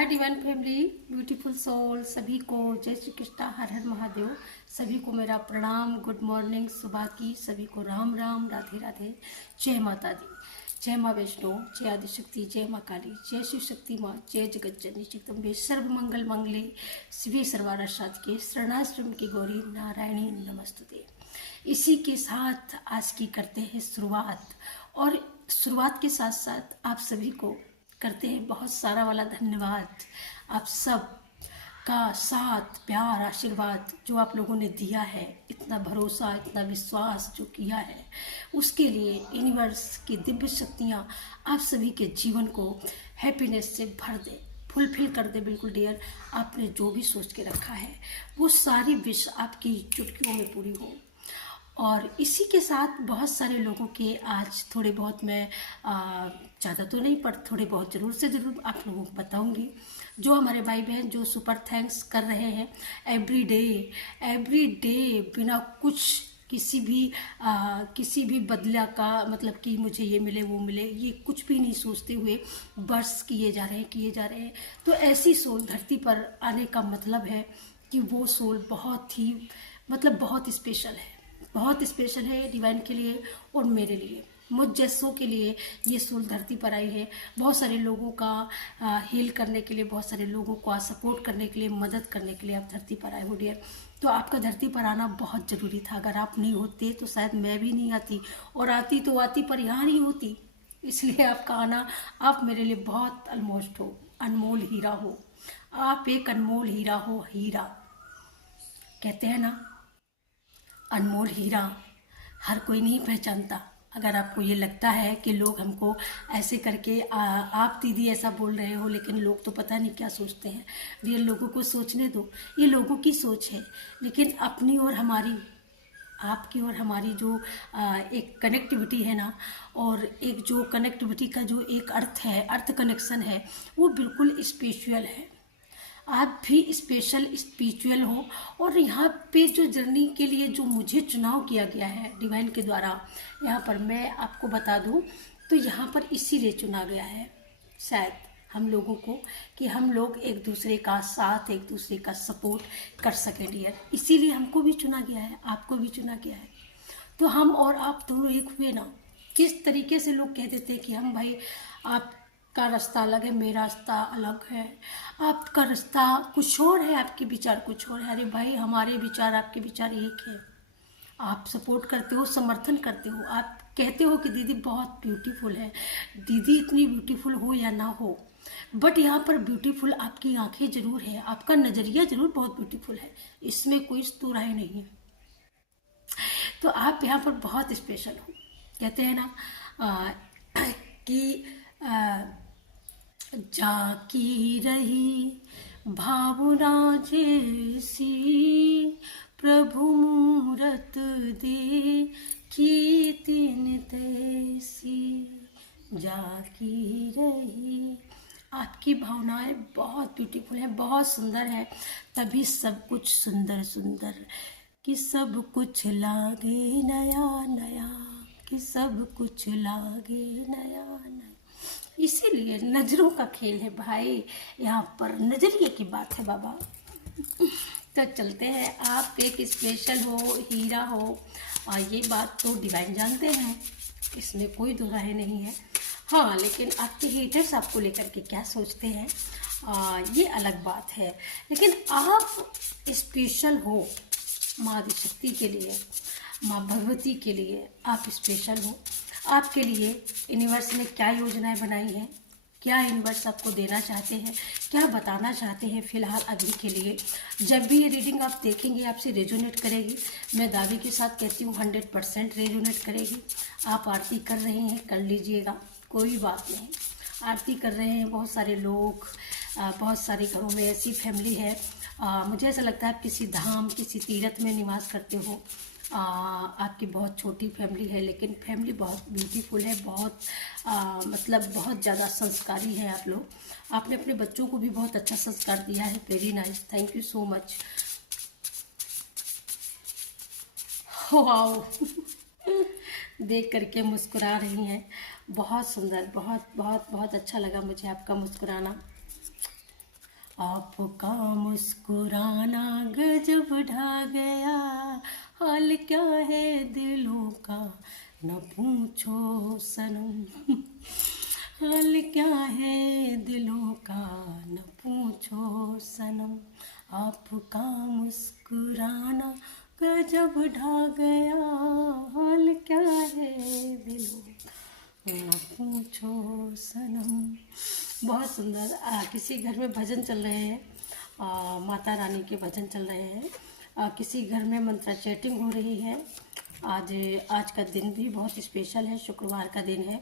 हाय divine family, beautiful soul, सभी को जय श्री कृष्णा, हर हर महादेव। सभी को मेरा प्रणाम, गुड मॉर्निंग, सुबह की सभी को राम राम, राधे राधे, जय माता दी, जय माँ वैष्णो, जय आदिशक्ति, जय माँ काली, जय शिव शक्ति माँ, जय जगत जननी जगदम्बे, सर्व मंगल मंगले शिवे सर्वारा साधके, शरणाश्रम की गौरी नारायणी नमस्तुते। इसी के साथ आज की करते हैं शुरुआत, और शुरुआत के साथ साथ आप सभी को करते हैं बहुत सारा वाला धन्यवाद। आप सब का साथ, प्यार, आशीर्वाद जो आप लोगों ने दिया है, इतना भरोसा, इतना विश्वास जो किया है, उसके लिए यूनिवर्स की दिव्य शक्तियाँ आप सभी के जीवन को हैप्पीनेस से भर दे, फुलफिल कर दे। बिल्कुल डियर, आपने जो भी सोच के रखा है वो सारी विश आपकी चुटकियों में पूरी हो। और इसी के साथ बहुत सारे लोगों के आज थोड़े बहुत मैं ज़्यादा तो नहीं पर थोड़े बहुत ज़रूर से ज़रूर आप लोगों को बताऊंगी। जो हमारे भाई बहन जो सुपर थैंक्स कर रहे हैं एवरी डे बिना कुछ किसी भी बदला का, मतलब कि मुझे ये मिले वो मिले, ये कुछ भी नहीं सोचते हुए बस किए जा रहे हैं। तो ऐसी सोल धरती पर आने का मतलब है कि वो सोल बहुत ही बहुत स्पेशल है डिवाइन के लिए और मेरे लिए, मुझ जैसों के लिए ये सोल धरती पर आई है। बहुत सारे लोगों का हील करने के लिए, बहुत सारे लोगों को सपोर्ट करने के लिए, मदद करने के लिए आप धरती पर आए हो डियर। तो आपका धरती पर आना बहुत ज़रूरी था। अगर आप नहीं होते तो शायद मैं भी नहीं आती, और आती तो आती पर यहाँ नहीं होती। इसलिए आपका आना, आप मेरे लिए बहुत ऑलमोस्ट हो, अनमोल हीरा हो। आप एक अनमोल हीरा हो। हीरा कहते हैं ना, अनमोल हीरा हर कोई नहीं पहचानता। अगर आपको ये लगता है कि लोग हमको ऐसे करके आप दीदी ऐसा बोल रहे हो, लेकिन लोग तो पता नहीं क्या सोचते हैं। रियल लोगों को सोचने दो, ये लोगों की सोच है। लेकिन अपनी और हमारी, आपकी और हमारी जो एक कनेक्टिविटी है ना, और एक जो कनेक्टिविटी का जो एक अर्थ है, अर्थ कनेक्शन है, वो बिल्कुल स्पिरिचुअल है। आप भी स्पेशल स्पिरिचुअल हो। और यहाँ पे जो जर्नी के लिए जो मुझे चुनाव किया गया है डिवाइन के द्वारा, यहाँ पर मैं आपको बता दूँ तो यहाँ पर इसीलिए चुना गया है शायद हम लोगों को, कि हम लोग एक दूसरे का साथ, एक दूसरे का सपोर्ट कर सकें डियर। इसीलिए हमको भी चुना गया है, आपको भी चुना गया है। तो हम और आप दोनों एक हुए ना। किस तरीके से लोग कह देते हैं कि हम भाई, आपका रास्ता अलग है, मेरा रास्ता अलग है, आपका रास्ता कुछ और है, आपके विचार कुछ और है। अरे भाई, हमारे विचार आपके विचार एक है। आप सपोर्ट करते हो, समर्थन करते हो, आप कहते हो कि दीदी बहुत ब्यूटीफुल है। दीदी इतनी ब्यूटीफुल हो या ना हो, बट यहाँ पर ब्यूटीफुल आपकी आंखें जरूर है, आपका नज़रिया जरूर बहुत ब्यूटीफुल है, इसमें कोई दो राय नहीं है। तो आप यहाँ पर बहुत स्पेशल हो। कहते हैं ना कि जाकी रही भावना जैसी, प्रभु मूरत दे की तीन तैसी, जाकी रही। आपकी भावनाएं बहुत ब्यूटीफुल है, बहुत सुंदर है, तभी सब कुछ सुंदर सुंदर, कि सब कुछ लागे नया नया, कि सब कुछ लागे नया नया। इसीलिए नजरों का खेल है भाई, यहाँ पर नजरिए की बात है बाबा। तो चलते हैं, आप एक स्पेशल हो, हीरा हो, और ये बात तो डिवाइन जानते हैं, इसमें कोई दो राय नहीं है। हाँ, लेकिन आपके हेटर्स आपको लेकर के क्या सोचते हैं, ये अलग बात है। लेकिन आप स्पेशल हो माँ आदिशक्ति के लिए, माँ भगवती के लिए आप स्पेशल हो। आपके लिए यूनिवर्स ने क्या योजनाएं बनाई हैं, क्या यूनिवर्स आपको देना चाहते हैं, क्या बताना चाहते हैं फिलहाल अभी के लिए। जब भी ये रीडिंग आप देखेंगे, आपसे रेजोनेट करेगी। मैं दावे के साथ कहती हूँ 100% रेजोनेट करेगी। आप आरती कर रहे हैं, कर लीजिएगा, कोई बात नहीं। आरती कर रहे हैं बहुत सारे लोग, बहुत सारे घरों में ऐसी फैमिली है, मुझे ऐसा लगता है आप किसी धाम, किसी तीर्थ में निवास करते हो। आपकी बहुत छोटी फैमिली है, लेकिन फैमिली बहुत ब्यूटीफुल है, बहुत बहुत ज़्यादा संस्कारी है आप लोग। आपने अपने बच्चों को भी बहुत अच्छा संस्कार दिया है। Very nice, thank you so much. Wow देख करके मुस्कुरा रही हैं, बहुत सुंदर, बहुत बहुत बहुत अच्छा लगा मुझे आपका मुस्कुराना। आपका मुस्कुराना गजब ढा गया, हाल क्या है दिलों का न पूछो सनम। हाल क्या है दिलों का न पूछो सनम, आपका मुस्कुराना गजब ढा गया, हाल क्या है दिलों का न पूछो सनम। बहुत सुंदर। किसी घर में भजन चल रहे हैं, माता रानी के भजन चल रहे हैं, किसी घर में मंत्रा चैटिंग हो रही है। आज का दिन भी बहुत स्पेशल है, शुक्रवार का दिन है,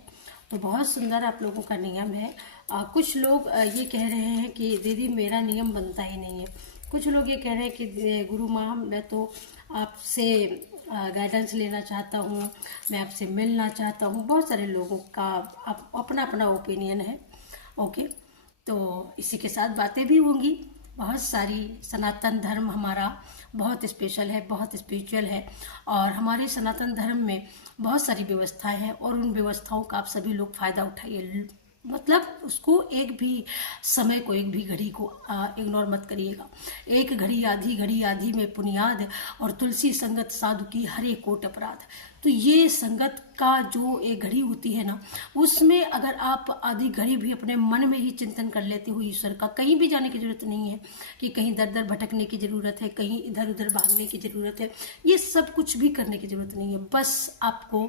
तो बहुत सुंदर आप लोगों का नियम है। कुछ लोग ये कह रहे हैं कि दीदी मेरा नियम बनता ही नहीं है। कुछ लोग ये कह रहे हैं कि गुरु माँ मैं तो आपसे गाइडेंस लेना चाहता हूँ, मैं आपसे मिलना चाहता हूँ। बहुत सारे लोगों का अपना अपना ओपिनियन है। ओके, तो इसी के साथ बातें भी होंगी। बहुत सारी सनातन धर्म हमारा बहुत स्पेशल है, बहुत स्पिरिचुअल है, और हमारे सनातन धर्म में बहुत सारी व्यवस्थाएं हैं, और उन व्यवस्थाओं का आप सभी लोग फ़ायदा उठाइए। मतलब उसको एक भी समय को, एक भी घड़ी को इग्नोर मत करिएगा। एक घड़ी आधी में पुनियाद, और तुलसी संगत साधु की हरे कोट अपराध। तो ये संगत का जो एक घड़ी होती है ना, उसमें अगर आप आधी घड़ी भी अपने मन में ही चिंतन कर लेते हो ईश्वर का, कहीं भी जाने की जरूरत नहीं है कि कहीं दर दर भटकने की जरूरत है, कहीं इधर उधर भागने की जरूरत है, ये सब कुछ भी करने की जरूरत नहीं है। बस आपको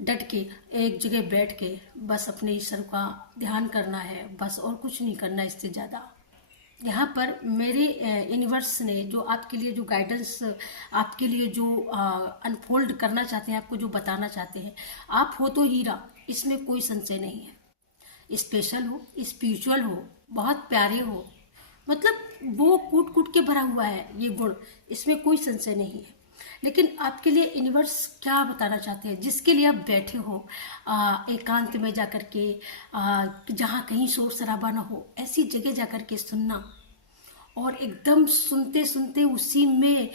डट के एक जगह बैठ के बस अपने ईश्वर का ध्यान करना है, बस, और कुछ नहीं करना इससे ज़्यादा। यहाँ पर मेरे यूनिवर्स ने जो आपके लिए जो गाइडेंस, आपके लिए जो अनफोल्ड करना चाहते हैं, आपको जो बताना चाहते हैं, आप हो तो हीरा, इसमें कोई संशय नहीं है। स्पेशल हो, स्पिरिचुअल हो, बहुत प्यारे हो, मतलब वो कूट कूट के भरा हुआ है ये गुण, इसमें कोई संशय नहीं है। लेकिन आपके लिए यूनिवर्स क्या बताना चाहते हैं, जिसके लिए आप बैठे हो एकांत में जाकर के, जहाँ कहीं शोर शराबा ना हो, ऐसी जगह जाकर के सुनना, और एकदम सुनते सुनते उसी में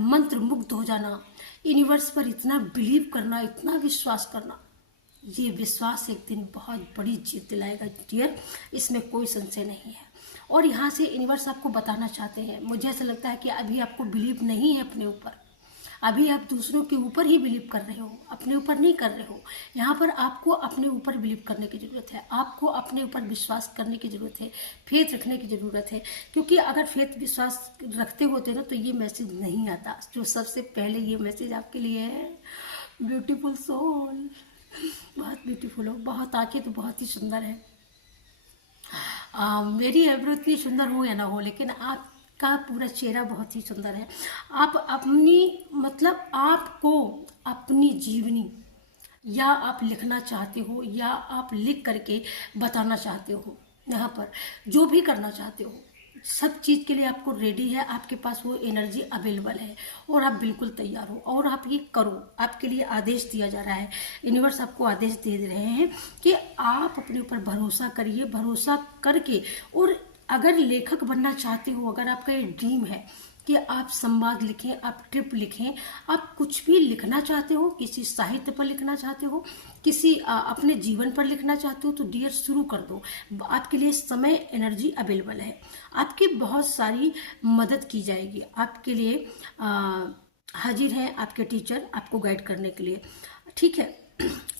मंत्र मुग्ध हो जाना, यूनिवर्स पर इतना बिलीव करना, इतना विश्वास करना, ये विश्वास एक दिन बहुत बड़ी जीत दिलाएगा डियर, इसमें कोई संशय नहीं है। और यहाँ से यूनिवर्स आपको बताना चाहते हैं, मुझे ऐसा लगता है कि अभी आपको बिलीव नहीं है अपने ऊपर, अभी आप दूसरों के ऊपर ही बिलीव कर रहे हो, अपने ऊपर नहीं कर रहे हो। यहाँ पर आपको अपने ऊपर बिलीव करने की ज़रूरत है, आपको अपने ऊपर विश्वास करने की ज़रूरत है, फेथ रखने की ज़रूरत है। क्योंकि अगर फेथ विश्वास रखते होते ना तो ये मैसेज नहीं आता। जो सबसे पहले ये मैसेज आपके लिए है, ब्यूटीफुल सोल, बहुत ब्यूटीफुल हो, बहुत आंखें तो बहुत ही सुंदर है। मेरी आईब्रो इतनी सुंदर हो या ना हो, लेकिन आपका पूरा चेहरा बहुत ही सुंदर है। आप अपनी, मतलब आपको अपनी जीवनी, या आप लिखना चाहते हो, या आप लिख करके बताना चाहते हो, यहाँ पर जो भी करना चाहते हो, सब चीज़ के लिए आपको रेडी है, आपके पास वो एनर्जी अवेलेबल है, और आप बिल्कुल तैयार हो, और आप ये करो। आपके लिए आदेश दिया जा रहा है, यूनिवर्स आपको आदेश दे रहे हैं कि आप अपने ऊपर भरोसा करिए, भरोसा करके, और अगर लेखक बनना चाहते हो, अगर आपका ये ड्रीम है कि आप संवाद लिखें, आप ट्रिप लिखें, आप कुछ भी लिखना चाहते हो, किसी साहित्य पर लिखना चाहते हो, किसी अपने जीवन पर लिखना चाहते हो, तो डियर शुरू कर दो। आपके लिए समय, एनर्जी अवेलेबल है, आपकी बहुत सारी मदद की जाएगी। आपके लिए हाजिर हैं आपके टीचर, आपको गाइड करने के लिए, ठीक है।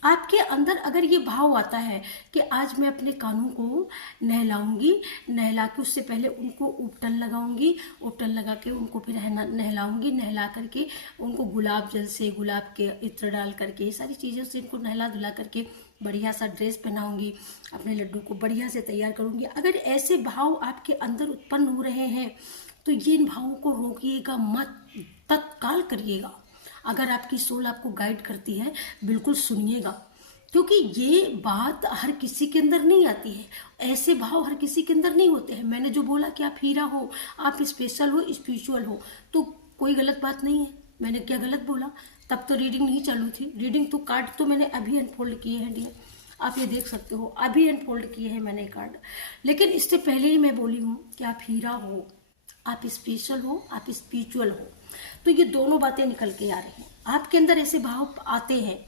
आपके अंदर अगर ये भाव आता है कि आज मैं अपने कानों को नहलाऊंगी, नहला के उससे पहले उनको उपटन लगाऊंगी, उपटन लगा के उनको फिर नहलाऊंगी, नहला करके उनको गुलाब जल से, गुलाब के इत्र डाल करके, सारी चीज़ों से इनको नहला धुला करके बढ़िया सा ड्रेस पहनाऊंगी, अपने लड्डू को बढ़िया से तैयार करूंगी। अगर ऐसे भाव आपके अंदर उत्पन्न हो रहे हैं तो ये इन भावों को रोकिएगा मत, तत्काल करिएगा। अगर आपकी सोल आपको गाइड करती है, बिल्कुल सुनिएगा, क्योंकि ये बात हर किसी के अंदर नहीं आती है, ऐसे भाव हर किसी के अंदर नहीं होते हैं। मैंने जो बोला कि आप हीरा हो, आप स्पेशल हो, स्पिरिचुअल हो, तो कोई गलत बात नहीं है। मैंने क्या गलत बोला? तब तो रीडिंग नहीं चालू थी, रीडिंग तो कार्ड तो मैंने अभी अनफोल्ड किए हैं डियर, आप ये देख सकते हो, अभी अनफोल्ड किए हैं मैंने कार्ड। लेकिन इससे पहले ही मैं बोली हूँ कि आप हीरा हो, आप स्पेशल हो, आप स्पिरिचुअल हो। तो ये दोनों बातें निकल के आ रही हैं, आपके अंदर ऐसे भाव आते हैं,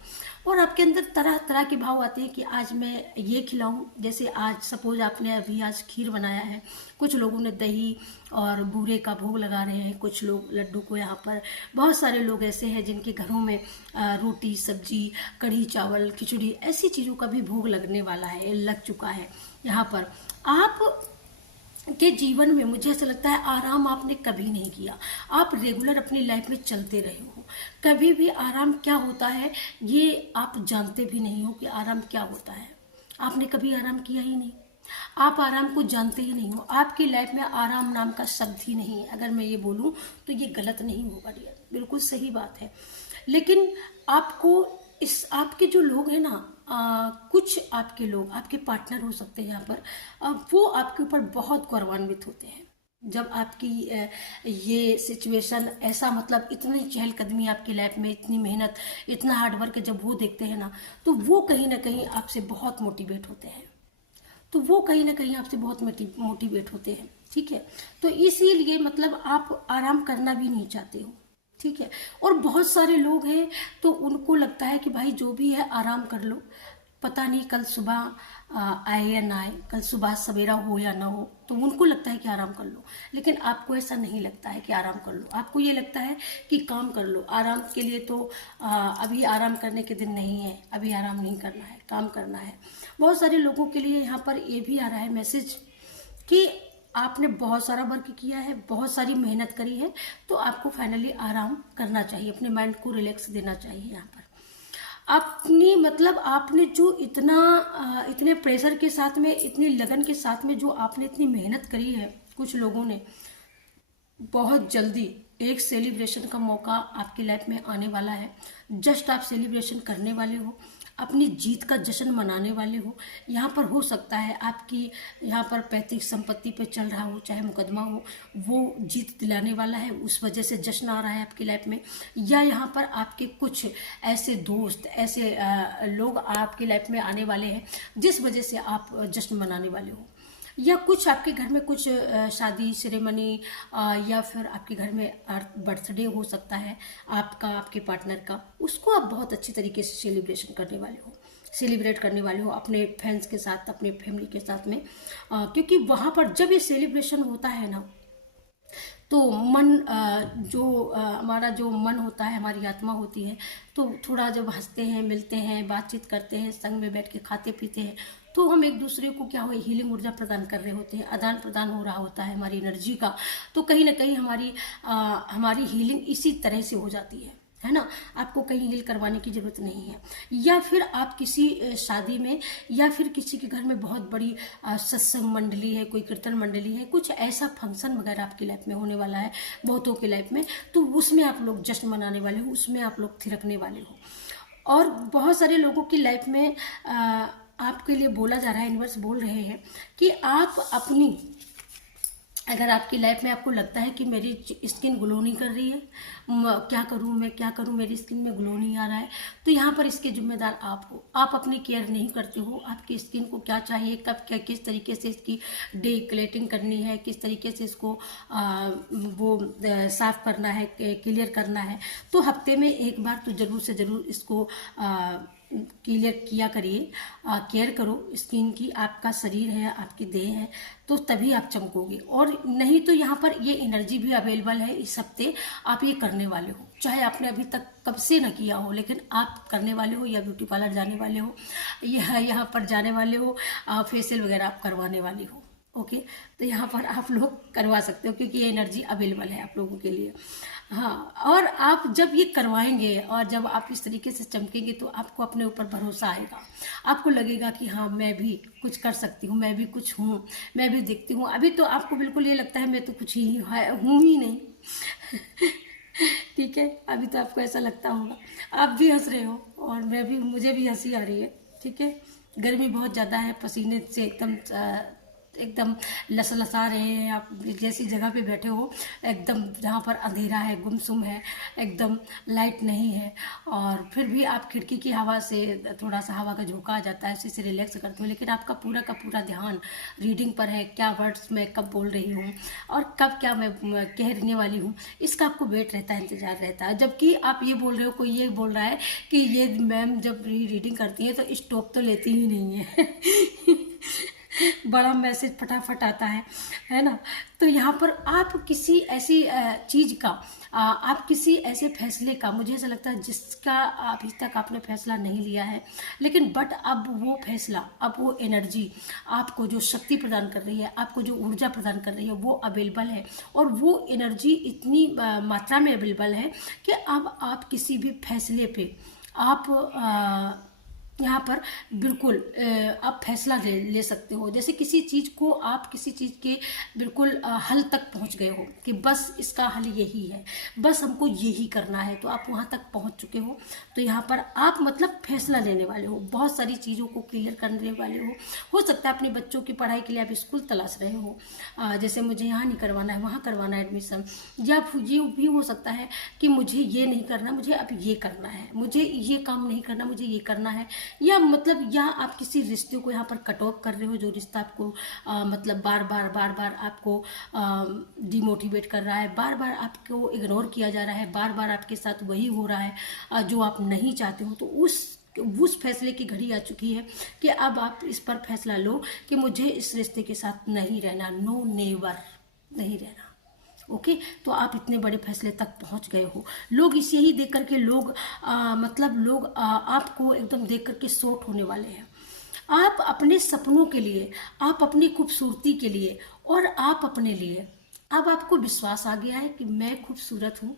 और आपके अंदर तरह तरह के भाव आते हैं कि आज मैं ये खिलाऊं। जैसे आज सपोज आपने अभी आज खीर बनाया है, कुछ लोगों ने दही और बूरे का भोग लगा रहे हैं, कुछ लोग लड्डू को, यहाँ पर बहुत सारे लोग ऐसे हैं जिनके घरों में रोटी सब्जी कढ़ी चावल खिचड़ी ऐसी चीज़ों का भी भोग लगने वाला है, लग चुका है। यहाँ पर आप के जीवन में मुझे ऐसा लगता है आराम आपने कभी नहीं किया। आप रेगुलर अपनी लाइफ में चलते रहे हो, कभी भी आराम क्या होता है ये आप जानते भी नहीं हो कि आराम क्या होता है। आपने कभी आराम किया ही नहीं, आप आराम को जानते ही नहीं हो। आपकी लाइफ में आराम नाम का शब्द ही नहीं है। अगर मैं ये बोलूं तो ये गलत नहीं होगा डियर, बिल्कुल सही बात है। लेकिन आपको इस आपके जो लोग हैं ना, कुछ आपके लोग आपके पार्टनर हो सकते हैं यहाँ पर, वो आपके ऊपर बहुत गौरवान्वित होते हैं जब आपकी ये सिचुएशन ऐसा, मतलब इतनी चहलकदमी आपकी लाइफ में, इतनी मेहनत, इतना हार्डवर्क जब वो देखते हैं ना, तो वो कहीं ना कहीं आपसे बहुत मोटिवेट होते हैं। मोटिवेट होते हैं, ठीक है। तो इसीलिए मतलब आप आराम करना भी नहीं चाहते हो, ठीक है। और बहुत सारे लोग हैं तो उनको लगता है कि भाई जो भी है आराम कर लो, पता नहीं कल सुबह आए या ना आए, कल सुबह सवेरा हो या ना हो, तो उनको लगता है कि आराम कर लो। लेकिन आपको ऐसा नहीं लगता है कि आराम कर लो, आपको ये लगता है कि काम कर लो। आराम के लिए तो अभी आराम करने के दिन नहीं है, अभी आराम नहीं करना है, काम करना है। बहुत सारे लोगों के लिए यहाँ पर ये भी आ रहा है मैसेज कि आपने बहुत सारा वर्क किया है, बहुत सारी मेहनत करी है, तो आपको फाइनली आराम करना चाहिए, अपने माइंड को रिलैक्स देना चाहिए। यहाँ पर अपनी मतलब आपने जो इतने प्रेशर के साथ में, इतनी लगन के साथ में जो आपने इतनी मेहनत करी है, कुछ लोगों ने बहुत जल्दी एक सेलिब्रेशन का मौका आपकी लाइफ में आने वाला है। जस्ट आप सेलिब्रेशन करने वाले हो, अपनी जीत का जश्न मनाने वाले हो। यहाँ पर हो सकता है आपकी यहाँ पर पैतृक संपत्ति पे चल रहा हो, चाहे मुकदमा हो, वो जीत दिलाने वाला है, उस वजह से जश्न आ रहा है आपकी लाइफ में। या यहाँ पर आपके कुछ ऐसे दोस्त, ऐसे लोग आपकी लाइफ में आने वाले हैं जिस वजह से आप जश्न मनाने वाले हो। या कुछ आपके घर में कुछ शादी सेरेमनी, या फिर आपके घर में बर्थडे हो सकता है आपका, आपके पार्टनर का, उसको आप बहुत अच्छी तरीके से सेलिब्रेट करने वाले हो अपने फ्रेंड्स के साथ, अपने फैमिली के साथ में। क्योंकि वहाँ पर जब ये सेलिब्रेशन होता है ना, तो मन हमारा जो मन होता है, हमारी आत्मा होती है, तो थोड़ा जब हंसते हैं, मिलते हैं, बातचीत करते हैं, संग में बैठ के खाते पीते हैं, तो हम एक दूसरे को क्या हो, हीलिंग ऊर्जा प्रदान कर रहे होते हैं, आदान प्रदान हो रहा होता है हमारी एनर्जी का। तो कहीं ना कहीं हमारी हीलिंग इसी तरह से हो जाती है ना। आपको कहीं हील करवाने की जरूरत नहीं है। या फिर आप किसी शादी में, या फिर किसी के घर में बहुत बड़ी सत्संग मंडली है, कोई कीर्तन मंडली है, कुछ ऐसा फंक्शन वगैरह आपकी लाइफ में होने वाला है, बहुतों की लाइफ में, तो उसमें आप लोग जश्न मनाने वाले हो, उसमें आप लोग थिरकने वाले हो। और बहुत सारे लोगों की लाइफ में आपके लिए बोला जा रहा है, यूनिवर्स बोल रहे हैं कि आप अपनी, अगर आपकी लाइफ में आपको लगता है कि मेरी स्किन ग्लो नहीं कर रही है, क्या करूं, मेरी स्किन में ग्लो नहीं आ रहा है, तो यहाँ पर इसके जिम्मेदार आप हो। आप अपनी केयर नहीं करते हो, आपकी स्किन को क्या चाहिए, कब क्या, किस तरीके से इसकी डीक्लेटिंग करनी है, किस तरीके से इसको साफ करना है, क्लियर करना है। तो हफ्ते में एक बार तो जरूर से जरूर इसको क्लियर किया करिए, केयर करो स्किन की। आपका शरीर है, आपकी देह है, तो तभी आप चमकोगे। और नहीं तो यहाँ पर ये एनर्जी भी अवेलेबल है, इस हफ्ते आप ये करने वाले हो, चाहे आपने अभी तक कब से न किया हो, लेकिन आप करने वाले हो। या ब्यूटी पार्लर जाने वाले हो, या यहाँ पर जाने वाले हो, फेशियल वगैरह आप करवाने वाले हो, ओके। तो यहाँ पर आप लोग करवा सकते हो, क्योंकि ये एनर्जी अवेलेबल है आप लोगों के लिए। हाँ, और आप जब ये करवाएंगे और जब आप इस तरीके से चमकेंगे, तो आपको अपने ऊपर भरोसा आएगा। आपको लगेगा कि हाँ, मैं भी कुछ कर सकती हूँ, मैं भी कुछ हूँ, मैं भी दिखती हूँ। अभी तो आपको बिल्कुल ये लगता है मैं तो कुछ ही हूँ ही नहीं ठीक है, अभी तो आपको ऐसा लगता होगा। आप भी हंस रहे हो और मुझे भी हंसी आ रही है, ठीक है। गर्मी बहुत ज़्यादा है, पसीने से एकदम एकदम लसलसा रहे हैं, आप जैसी जगह पे बैठे हो एकदम जहाँ पर अंधेरा है, गुमसुम है, एकदम लाइट नहीं है, और फिर भी आप खिड़की की हवा से थोड़ा सा हवा का झोंका आ जाता है, उसी से रिलैक्स करते हो, लेकिन आपका पूरा का पूरा ध्यान रीडिंग पर है, क्या वर्ड्स मैं कब बोल रही हूँ और कब क्या मैं कहने वाली हूँ, इसका आपको वेट रहता है, इंतजार रहता है। जबकि आप ये बोल रहे हो, कोई ये बोल रहा है कि ये मैम जब रीडिंग करती है तो स्टॉप तो लेती ही नहीं है बड़ा मैसेज फटाफट आता है ना। तो यहाँ पर आप किसी ऐसी चीज़ का आप किसी ऐसे फैसले का, मुझे ऐसा लगता है जिसका अभी तक आपने फैसला नहीं लिया है, लेकिन बट अब वो फैसला, अब वो एनर्जी आपको जो शक्ति प्रदान कर रही है, आपको जो ऊर्जा प्रदान कर रही है, वो अवेलेबल है, और वो एनर्जी इतनी मात्रा में अवेलेबल है कि अब आप किसी भी फैसले पे आप यहाँ पर बिल्कुल आप फैसला ले सकते हो। जैसे किसी चीज़ को आप किसी चीज़ के बिल्कुल हल तक पहुँच गए हो कि बस इसका हल यही है, बस हमको यही करना है, तो आप वहाँ तक पहुँच चुके हो। तो यहाँ पर आप मतलब फैसला लेने वाले हो, बहुत सारी चीज़ों को क्लियर करने वाले हो सकता है अपने बच्चों की पढ़ाई के लिए आप स्कूल तलाश रहे हो, जैसे मुझे यहाँ नहीं करवाना है, वहाँ करवाना है एडमिशन, या ये भी हो सकता है कि मुझे ये नहीं करना, मुझे अब ये करना है, मुझे ये काम नहीं करना, मुझे ये करना है, या मतलब या आप किसी रिश्ते को यहाँ पर कट ऑफ कर रहे हो, जो रिश्ता आपको मतलब बार बार आपको डिमोटिवेट कर रहा है, बार बार आपको इग्नोर किया जा रहा है, बार बार आपके साथ वही हो रहा है जो आप नहीं चाहते हो। तो उस फैसले की घड़ी आ चुकी है कि अब आप इस पर फैसला लो कि मुझे इस रिश्ते के साथ नहीं रहना, नो नेवर नहीं रहना। ओके तो आप इतने बड़े फैसले तक पहुंच गए हो। लोग इसे ही देख करके लोग आपको एकदम देख करके शॉक होने वाले हैं। आप अपने सपनों के लिए, आप अपनी खूबसूरती के लिए, और आप अपने लिए, अब आपको विश्वास आ गया है कि मैं खूबसूरत हूँ।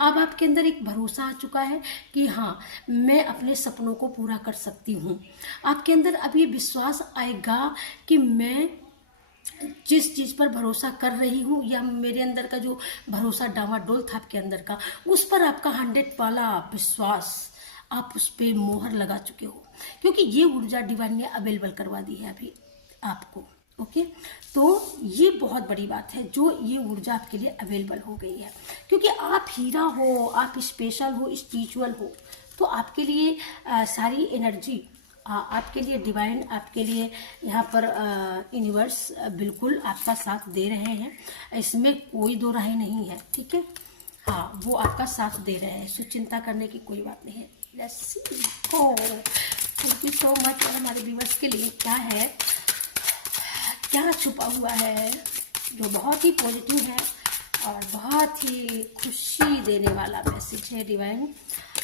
अब आपके अंदर एक भरोसा आ चुका है कि हाँ मैं अपने सपनों को पूरा कर सकती हूँ। आपके अंदर अब ये विश्वास आएगा कि मैं जिस चीज़ पर भरोसा कर रही हूँ, या मेरे अंदर का जो भरोसा डावाडोल था आपके अंदर का, उस पर आपका 100 वाला विश्वास, आप उस पर मोहर लगा चुके हो, क्योंकि ये ऊर्जा डिवाइन ने अवेलेबल करवा दी है अभी आपको। ओके तो ये बहुत बड़ी बात है, जो ये ऊर्जा आपके लिए अवेलेबल हो गई है, क्योंकि आप हीरा हो, आप स्पेशल हो, स्पिरिचुअल हो, तो आपके लिए सारी एनर्जी आपके लिए डिवाइन, आपके लिए यहाँ पर यूनिवर्स बिल्कुल आपका साथ दे रहे हैं, इसमें कोई दो राय नहीं है। ठीक है, हाँ वो आपका साथ दे रहे हैं, सो चिंता करने की कोई बात नहीं है। Let's see, thank you so much. और हमारे व्यूअर्स के लिए क्या है, क्या छुपा हुआ है जो बहुत ही पॉजिटिव है और बहुत ही खुशी देने वाला मैसेज है डिवाइन।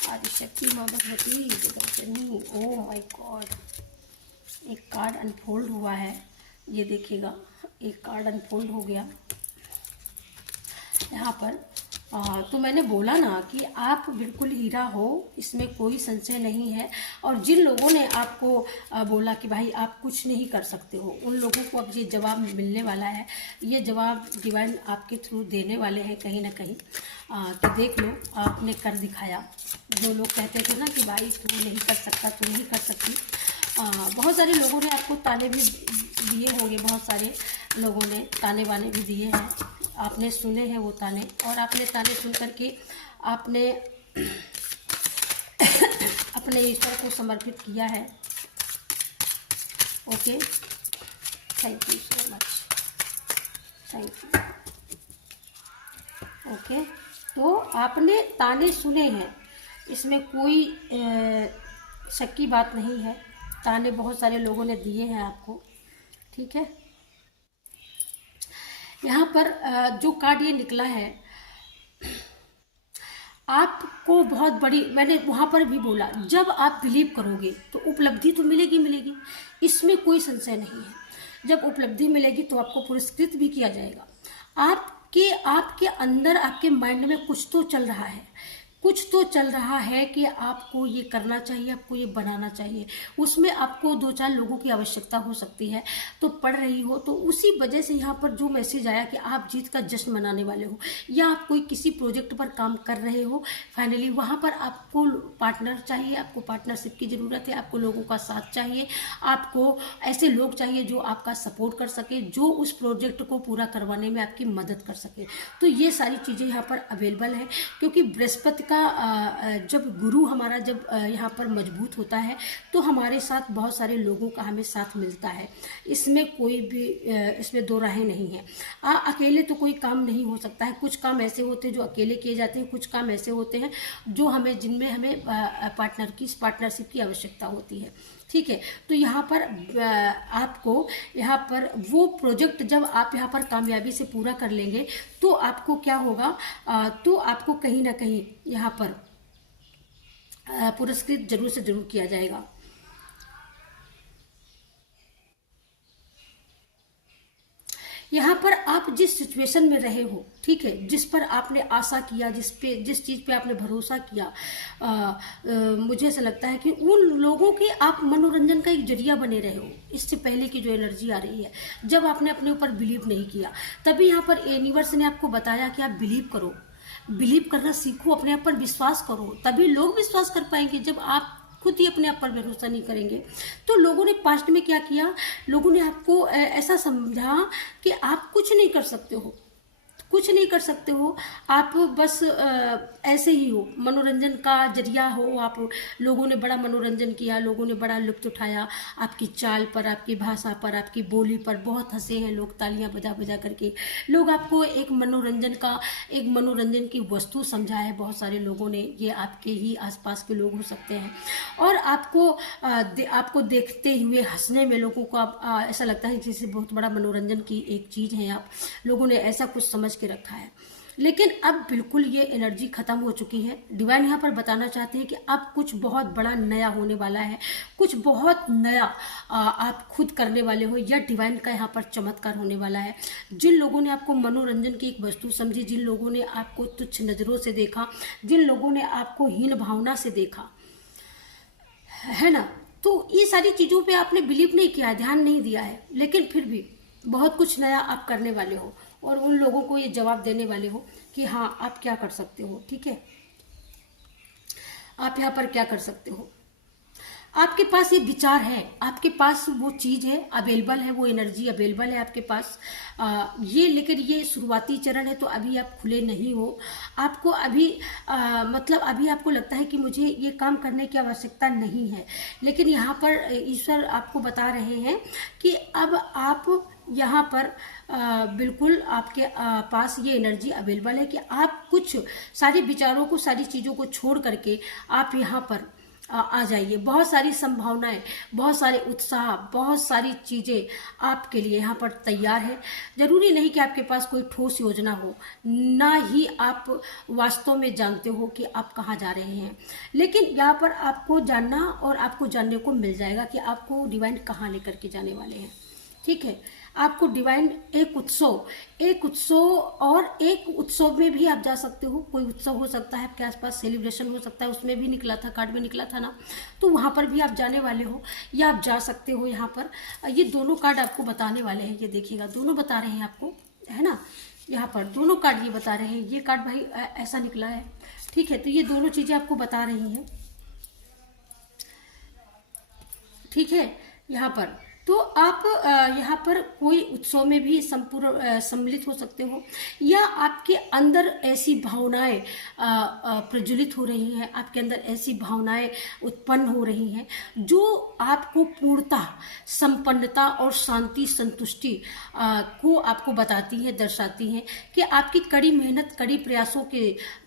आदिशक्ति माँ भगवती जगदजननी, ओ माय गॉड, एक कार्ड अनफोल्ड हुआ है, ये देखिएगा, एक कार्ड अनफोल्ड हो गया यहाँ पर। तो मैंने बोला ना कि आप बिल्कुल हीरा हो, इसमें कोई संशय नहीं है। और जिन लोगों ने आपको बोला कि भाई आप कुछ नहीं कर सकते हो, उन लोगों को अब ये जवाब मिलने वाला है, ये जवाब डिवाइन आपके थ्रू देने वाले हैं कहीं ना कहीं, कि देख लो आपने कर दिखाया। जो लोग कहते थे ना कि भाई तू नहीं कर सकता, तू नहीं कर सकती, बहुत सारे लोगों ने आपको ताने भी दिए होंगे, बहुत सारे लोगों ने ताने वाने भी दिए हैं, आपने सुने हैं वो ताने, और आपने ताने सुन करके आपने अपने ईश्वर को समर्पित किया है। Okay, thank you so much, thank you. Okay तो आपने ताने सुने हैं, इसमें कोई शक की बात नहीं है, ताने बहुत सारे लोगों ने दिए हैं आपको। ठीक है, यहाँ पर जो कार्ड ये निकला है, आपको बहुत बड़ी, मैंने वहाँ पर भी बोला, जब आप बिलीव करोगे तो उपलब्धि तो मिलेगी मिलेगी, इसमें कोई संशय नहीं है। जब उपलब्धि मिलेगी तो आपको पुरस्कृत भी किया जाएगा। आपके अंदर, आपके माइंड में कुछ तो चल रहा है, कुछ तो चल रहा है कि आपको ये करना चाहिए, आपको ये बनाना चाहिए, उसमें आपको 2-4 लोगों की आवश्यकता हो सकती है, तो पढ़ रही हो तो उसी वजह से यहाँ पर जो मैसेज आया कि आप जीत का जश्न मनाने वाले हो, या आप कोई किसी प्रोजेक्ट पर काम कर रहे हो, फाइनली वहाँ पर आपको पार्टनर चाहिए, आपको पार्टनरशिप की ज़रूरत है, आपको लोगों का साथ चाहिए, आपको ऐसे लोग चाहिए जो आपका सपोर्ट कर सके, जो उस प्रोजेक्ट को पूरा करवाने में आपकी मदद कर सके। तो ये सारी चीज़ें यहाँ पर अवेलेबल है, क्योंकि बृहस्पति का जब गुरु हमारा जब यहाँ पर मजबूत होता है तो हमारे साथ बहुत सारे लोगों का हमें साथ मिलता है, इसमें कोई भी इसमें दो राहें नहीं है। अकेले तो कोई काम नहीं हो सकता है, कुछ काम ऐसे होते हैं जो अकेले किए जाते हैं, कुछ काम ऐसे होते हैं जो हमें जिनमें हमें पार्टनरशिप की आवश्यकता होती है। ठीक है, तो यहाँ पर आपको यहाँ पर वो प्रोजेक्ट जब आप यहाँ पर कामयाबी से पूरा कर लेंगे तो आपको क्या होगा, तो आपको कहीं ना कहीं यहाँ पर पुरस्कृत जरूर से जरूर किया जाएगा। यहाँ पर आप जिस सिचुएशन में रहे हो, ठीक है, जिस पर आपने आशा किया, जिस चीज़ पे आपने भरोसा किया, मुझे ऐसा लगता है कि उन लोगों के आप मनोरंजन का एक जरिया बने रहे हो। इससे पहले की जो एनर्जी आ रही है, जब आपने अपने ऊपर बिलीव नहीं किया, तभी यहाँ पर यूनिवर्स ने आपको बताया कि आप बिलीव करो, बिलीव करना सीखो, अपने आप पर विश्वास करो, तभी लोग विश्वास कर पाएंगे। जब आप खुद ही अपने आप पर भरोसा नहीं करेंगे तो लोगों ने पास्ट में क्या किया, लोगों ने आपको ऐसा समझा कि आप कुछ नहीं कर सकते हो, कुछ नहीं कर सकते हो, आप बस ऐसे ही हो, मनोरंजन का जरिया हो आप। लोगों ने बड़ा मनोरंजन किया, लोगों ने बड़ा लुत्फ उठाया, आपकी चाल पर, आपकी भाषा पर, आपकी बोली पर बहुत हंसे हैं लोग, तालियां बजा बजा करके। लोग आपको एक मनोरंजन की वस्तु समझा है बहुत सारे लोगों ने, ये आपके ही आसपास के लोग हो सकते हैं। और आपको देखते हुए हंसने में लोगों को ऐसा लगता है जैसे बहुत बड़ा मनोरंजन की एक चीज़ है, आप लोगों ने ऐसा कुछ समझ के रखा है। लेकिन अब बिल्कुल ये एनर्जी खत्म हो चुकी है। डिवाइन यहाँ पर बताना चाहते हैं कि अब कुछ बहुत बड़ा नया होने वाला है, कुछ बहुत नया आप खुद करने वाले हो, या डिवाइन का यहाँ पर चमत्कार होने वाला है। जिन लोगों ने आपको मनोरंजन की एक वस्तु समझी, जिन लोगों ने आपको तुच्छ नज़रों से देखा, जिन लोगों ने आपको हीन भावना से देखा है ना, तो ये सारी चीज़ों पे आपने बिलीव नहीं किया, ध्यान नहीं दिया है, लेकिन फिर भी बहुत कुछ नया आप करने वाले हो और उन लोगों को ये जवाब देने वाले हो कि हाँ आप क्या कर सकते हो। ठीक है, आप यहाँ पर क्या कर सकते हो, आपके पास ये विचार है, आपके पास वो चीज़ है, अवेलेबल है, वो एनर्जी अवेलेबल है आपके पास। लेकिन ये शुरुआती चरण है, तो अभी आप खुले नहीं हो। आपको अभी मतलब अभी आपको लगता है कि मुझे ये काम करने की आवश्यकता नहीं है, लेकिन यहाँ पर ईश्वर आपको बता रहे हैं कि अब आप यहाँ पर बिल्कुल आपके पास ये एनर्जी अवेलेबल है कि आप कुछ सारे विचारों को, सारी चीज़ों को छोड़ करके आप यहाँ पर आ जाइए। बहुत सारी संभावनाएं, बहुत सारे उत्साह, बहुत सारी चीज़ें आपके लिए यहाँ पर तैयार है। जरूरी नहीं कि आपके पास कोई ठोस योजना हो, ना ही आप वास्तव में जानते हो कि आप कहाँ जा रहे हैं, लेकिन यहाँ पर आपको जानना और आपको जानने को मिल जाएगा कि आपको डिवाइन कहाँ लेकर के जाने वाले हैं। ठीक है, आपको डिवाइन एक उत्सव और एक उत्सव में भी आप जा सकते हो। कोई उत्सव हो सकता है आपके आसपास, सेलिब्रेशन हो सकता है, उसमें भी निकला था, कार्ड में निकला था ना, तो वहाँ पर भी आप जाने वाले हो या आप जा सकते हो। यहाँ पर ये दोनों कार्ड आपको बताने वाले हैं, ये देखिएगा दोनों बता रहे हैं आपको, है ना, यहाँ पर दोनों कार्ड ये बता रहे हैं। ये कार्ड भाई ऐसा निकला है, ठीक है, तो ये दोनों चीज़ें आपको बता रही हैं। ठीक है, यहाँ पर तो आप यहाँ पर कोई उत्सव में भी सम्मिलित हो सकते हो, या आपके अंदर ऐसी भावनाएं प्रज्वलित हो रही हैं, आपके अंदर ऐसी भावनाएं उत्पन्न हो रही हैं जो आपको पूर्णता, संपन्नता और शांति, संतुष्टि को आपको बताती हैं, दर्शाती हैं कि आपकी कड़ी मेहनत, कड़ी प्रयासों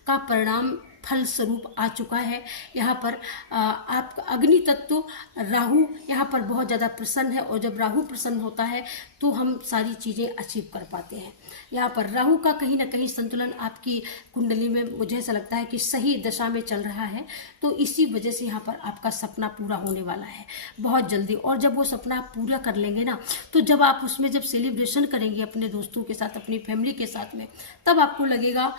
का परिणाम फल स्वरूप आ चुका है। यहाँ पर आपका अग्नि तत्व राहु यहाँ पर बहुत ज़्यादा प्रसन्न है, और जब राहु प्रसन्न होता है तो हम सारी चीज़ें अचीव कर पाते हैं। यहाँ पर राहु का कहीं ना कहीं संतुलन आपकी कुंडली में मुझे ऐसा लगता है कि सही दशा में चल रहा है, तो इसी वजह से यहाँ पर आपका सपना पूरा होने वाला है बहुत जल्दी। और जब वो सपना आप पूरा कर लेंगे ना, तो जब आप उसमें जब सेलिब्रेशन करेंगे अपने दोस्तों के साथ, अपनी फैमिली के साथ में, तब आपको लगेगा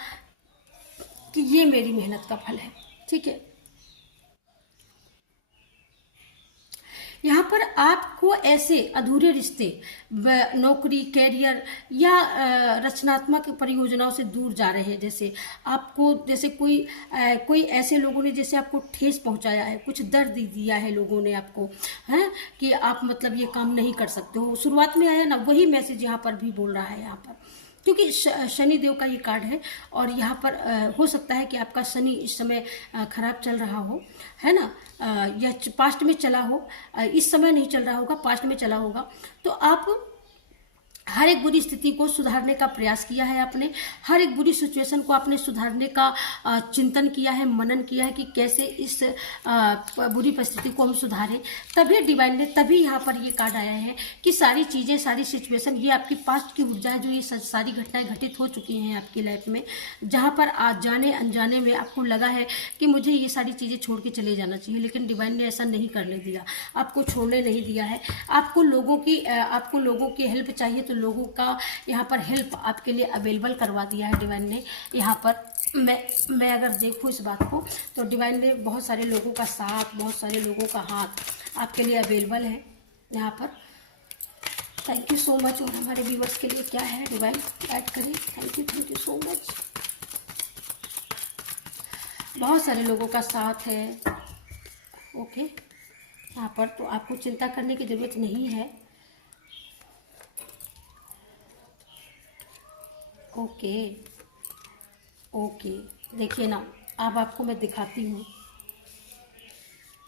कि ये मेरी मेहनत का फल है। ठीक है, यहाँ पर आपको ऐसे अधूरे रिश्ते, नौकरी, कैरियर या रचनात्मक परियोजनाओं से दूर जा रहे हैं। जैसे आपको, जैसे कोई ऐसे लोगों ने जैसे आपको ठेस पहुंचाया है, कुछ दर्द दिया है लोगों ने आपको, है कि आप मतलब ये काम नहीं कर सकते हो। शुरुआत में आया ना, वही मैसेज यहाँ पर भी बोल रहा है यहाँ पर, क्योंकि शनि देव का ये कार्ड है। और यहाँ पर हो सकता है कि आपका शनि इस समय खराब चल रहा हो, है ना, या पास्ट में चला हो, इस समय नहीं चल रहा होगा, पास्ट में चला होगा। तो आप हर एक बुरी स्थिति को सुधारने का प्रयास किया है आपने, हर एक बुरी सिचुएशन को आपने सुधारने का चिंतन किया है, मनन किया है कि कैसे इस बुरी परिस्थिति को हम सुधारें। तभी डिवाइन ने, तभी यहाँ पर ये कार्ड आया है कि सारी चीज़ें, सारी सिचुएशन, ये आपकी पास्ट की ऊर्जा है, जो ये सारी घटनाएं घटित हो चुकी हैं आपकी लाइफ में, जहाँ पर आज जाने अनजाने में आपको लगा है कि मुझे ये सारी चीज़ें छोड़ के चले जाना चाहिए, लेकिन डिवाइन ने ऐसा नहीं करने दिया, आपको छोड़ने नहीं दिया है। आपको लोगों की हेल्प चाहिए तो लोगों का यहाँ पर हेल्प आपके लिए अवेलेबल करवा दिया है डिवाइन ने। यहाँ पर मैं अगर देखूँ इस बात को, तो डिवाइन ने बहुत सारे लोगों का साथ, बहुत सारे लोगों का हाथ आपके लिए अवेलेबल है यहाँ पर। Thank you so much. और हमारे व्यूअर्स के लिए क्या है डिवाइन ऐड करें। Thank you so much. बहुत सारे लोगों का साथ है। ओके, यहाँ पर तो आपको चिंता करने की ज़रूरत नहीं है। ओके, देखिए ना, अब आपको मैं दिखाती हूँ।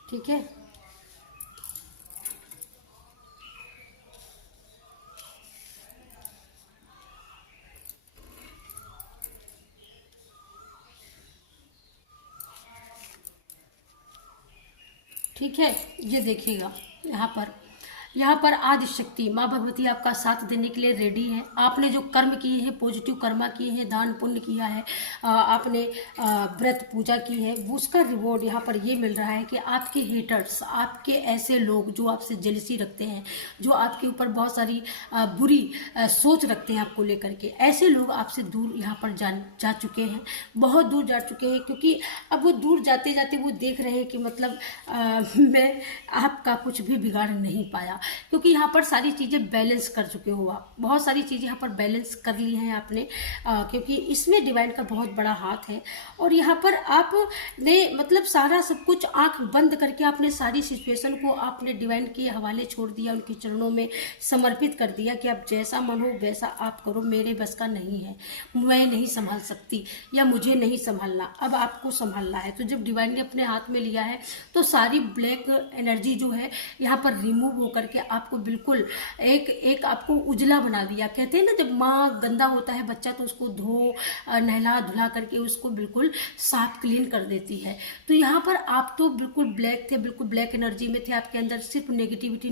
ठीक है, ठीक है, ये देखिएगा, यहाँ पर आदि शक्ति माँ भगवती आपका साथ देने के लिए रेडी है। आपने जो कर्म किए हैं, पॉजिटिव कर्मा किए हैं, दान पुण्य किया है, आपने व्रत पूजा की है, वो उसका रिवॉर्ड यहाँ पर ये मिल रहा है कि आपके हेटर्स, आपके ऐसे लोग जो आपसे जेलसी रखते हैं, जो आपके ऊपर बहुत सारी बुरी सोच रखते हैं आपको लेकर के, ऐसे लोग आपसे दूर यहाँ पर जा चुके हैं, बहुत दूर जा चुके हैं। क्योंकि अब वो दूर जाते जाते वो देख रहे हैं कि मतलब मैं आपका कुछ भी बिगाड़ नहीं पाया, क्योंकि यहाँ पर सारी चीज़ें बैलेंस कर चुके हो आप, बहुत सारी चीज़ें यहाँ पर बैलेंस कर ली हैं आपने, क्योंकि इसमें डिवाइन का बहुत बड़ा हाथ है। और यहाँ पर आपने मतलब सारा सब कुछ आंख बंद करके आपने सारी सिचुएशन को आपने डिवाइन के हवाले छोड़ दिया, उनके चरणों में समर्पित कर दिया कि आप जैसा मन हो वैसा आप करो, मेरे बस का नहीं है, मैं नहीं संभाल सकती या मुझे नहीं संभालना, अब आपको संभालना है। तो जब डिवाइन ने अपने हाथ में लिया है तो सारी ब्लैक एनर्जी जो है यहाँ पर रिमूव होकर के आपको बिल्कुल एक आपको उजला बना दिया। कहते हैं ना, जब माँ गंदा होता है बच्चा तो उसको नहला धुला करके उसको बिल्कुल साफ क्लीन कर देती है। तो यहाँ पर आप तो बिल्कुल ब्लैक थे, बिल्कुल ब्लैक एनर्जी में थे, आपके अंदर सिर्फ नेगेटिविटी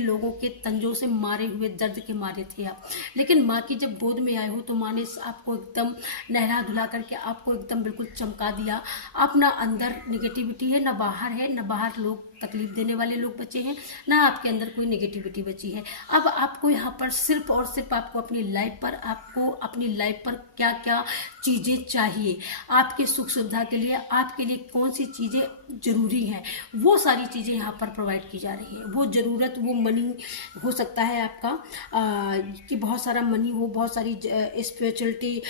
लोगों के तंजों से मारे हुए दर्द के मारे थे आप। लेकिन माँ की जब गोद में आए हो तो माँ ने आपको एकदम नहला धुला करके आपको एकदम बिल्कुल चमका दिया। आप ना अंदर नेगेटिविटी है, ना बाहर है, ना बाहर लोग तकलीफ देने वाले लोग बचे हैं, ना आपके अंदर कोई नेगेटिविटी बची है। अब आपको यहाँ पर सिर्फ और सिर्फ आपको अपनी लाइफ पर क्या क्या चीज़ें चाहिए, आपके सुख सुविधा के लिए, आपके लिए कौन सी चीज़ें जरूरी हैं, वो सारी चीज़ें यहाँ पर प्रोवाइड की जा रही है। वो ज़रूरत, वो मनी हो सकता है आपका कि बहुत सारा मनी हो, बहुत सारी स्पिरिचुअलिटी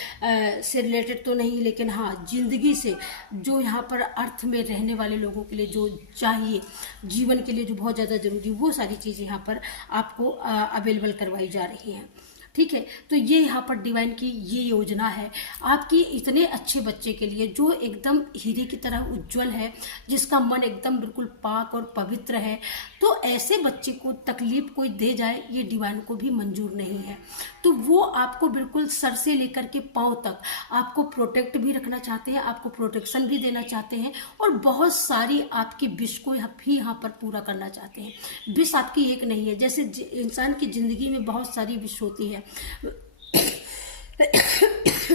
से रिलेटेड तो नहीं, लेकिन हाँ जिंदगी से जो यहाँ पर अर्थ में रहने वाले लोगों के लिए जो चाहिए, जीवन के लिए जो बहुत ज़्यादा जरूरी, वो सारी चीज़ें यहाँ पर आपको अवेलेबल करवाई जा रही हैं। ठीक है, तो ये यहाँ पर डिवाइन की ये योजना है आपकी इतने अच्छे बच्चे के लिए, जो एकदम हीरे की तरह उज्जवल है, जिसका मन एकदम बिल्कुल पाक और पवित्र है। तो ऐसे बच्चे को तकलीफ कोई दे जाए, ये डिवाइन को भी मंजूर नहीं है। तो वो आपको बिल्कुल सर से लेकर के पांव तक आपको प्रोटेक्ट भी रखना चाहते हैं, आपको प्रोटेक्शन भी देना चाहते हैं, और बहुत सारी आपकी विश को भी यहाँ पर पूरा करना चाहते हैं। विश आपकी एक नहीं है, जैसे इंसान की जिंदगी में बहुत सारी विश होती है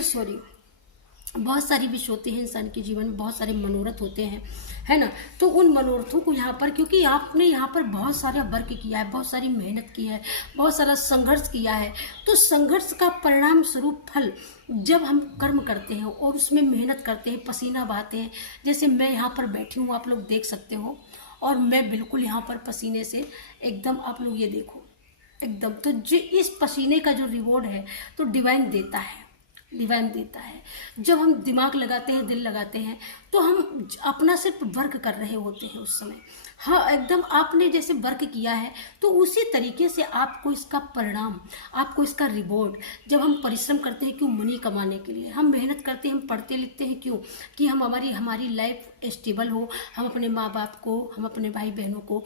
सॉरी, बहुत सारी विश होते हैं इंसान के जीवन में, बहुत सारे मनोरथ होते हैं, है ना। तो उन मनोरथों को यहाँ पर, क्योंकि आपने यहाँ पर बहुत सारा वर्क किया है, बहुत सारी मेहनत की है, बहुत सारा संघर्ष किया है, तो संघर्ष का परिणाम स्वरूप फल जब हम कर्म करते हैं और उसमें मेहनत करते हैं, पसीना बहाते हैं, जैसे मैं यहाँ पर बैठी हूँ, आप लोग देख सकते हो, और मैं बिल्कुल यहाँ पर पसीने से एकदम, आप लोग ये देखो एकदम, तो जो इस पसीने का जो रिवॉर्ड है तो डिवाइन देता है, डिवाइन देता है। जब हम दिमाग लगाते हैं, दिल लगाते हैं, तो हम अपना सिर्फ वर्क कर रहे होते हैं उस समय। हाँ, एकदम आपने जैसे वर्क किया है तो उसी तरीके से आपको इसका परिणाम, आपको इसका रिवॉर्ड, जब हम परिश्रम करते हैं, क्यों, मनी कमाने के लिए हम मेहनत करते हैं, हम पढ़ते लिखते हैं, क्यों, कि हम हमारी लाइफ स्टेबल हो, हम अपने माँ बाप को, हम अपने भाई बहनों को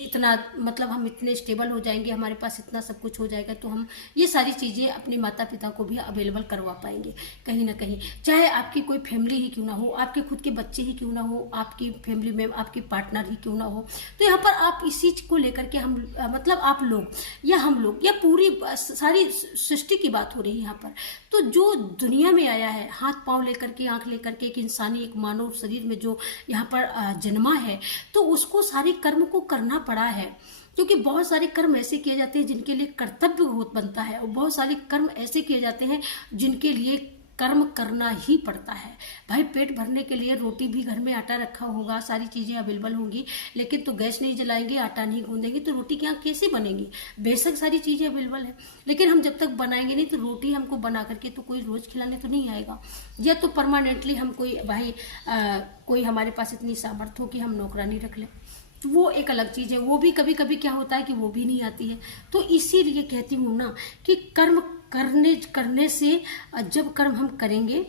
इतना, मतलब हम इतने स्टेबल हो जाएंगे, हमारे पास इतना सब कुछ हो जाएगा, तो हम ये सारी चीज़ें अपने माता पिता को भी अवेलेबल करवा पाएंगे कहीं ना कहीं। चाहे आपकी कोई फैमिली ही क्यों ना हो, आपके खुद के बच्चे ही क्यों ना हो, आपकी फैमिली में आपकी पार्टनर ही क्यों ना हो, तो यहाँ पर आप इसी को लेकर के हम, मतलब आप लोग या हम लोग या पूरी सारी सृष्टि की बात हो रही है यहाँ पर। तो जो दुनिया में आया है, हाथ पांव लेकर के, आंख लेकर के, एक इंसानी, एक मानव शरीर में जो यहाँ पर जन्मा है, तो उसको सारे कर्म को करना पड़ा है, क्योंकि बहुत सारे कर्म ऐसे किए जाते हैं जिनके लिए कर्तव्य बनता है, और बहुत सारे कर्म ऐसे किए जाते हैं जिनके लिए कर्म करना ही पड़ता है। भाई, पेट भरने के लिए रोटी भी घर में, आटा रखा होगा, सारी चीज़ें अवेलेबल होंगी, लेकिन तो गैस नहीं जलाएंगे, आटा नहीं गूंदेंगे, तो रोटी क्या कैसे बनेगी। बेशक सारी चीज़ें अवेलेबल है, लेकिन हम जब तक बनाएंगे नहीं, तो रोटी हमको बना करके तो कोई रोज़ खिलाने तो नहीं आएगा, या तो परमानेंटली हम कोई, भाई कोई हमारे पास इतनी सामर्थ्य हो कि हम नौकरानी रख लें, तो वो एक अलग चीज़ है, वो भी कभी कभी क्या होता है कि वो भी नहीं आती है। तो इसीलिए कहती हूँ ना कि कर्म करने से, जब कर्म हम करेंगे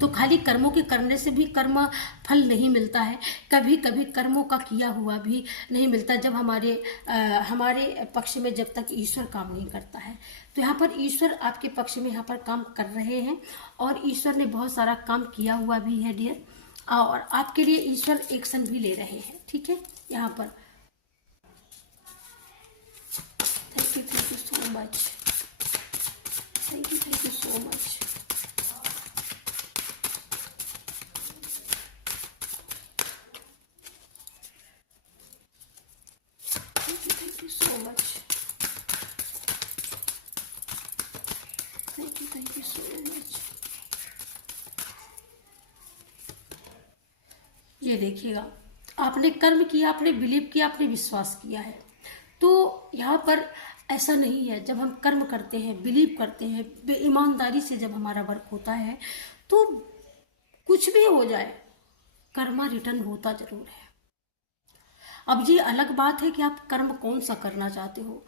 तो खाली कर्मों के करने से भी कर्म फल नहीं मिलता है, कभी कभी कर्मों का किया हुआ भी नहीं मिलता, जब हमारे पक्ष में जब तक ईश्वर काम नहीं करता है। तो यहाँ पर ईश्वर आपके पक्ष में यहाँ पर काम कर रहे हैं, और ईश्वर ने बहुत सारा काम किया हुआ भी है डियर, और आपके लिए ईश्वर एक्शन भी ले रहे हैं, ठीक है। यहाँ पर thank you so much, thank you so much. Thank you so much, thank you so much. ये देखिएगा, आपने कर्म किया, आपने बिलीव किया, आपने विश्वास किया है, तो यहाँ पर ऐसा नहीं है। जब हम कर्म करते हैं, बिलीव करते हैं, ईमानदारी से जब हमारा वर्क होता है, तो कुछ भी हो जाए, कर्मा रिटर्न होता जरूर है। अब ये अलग बात है कि आप कर्म कौन सा करना चाहते हो,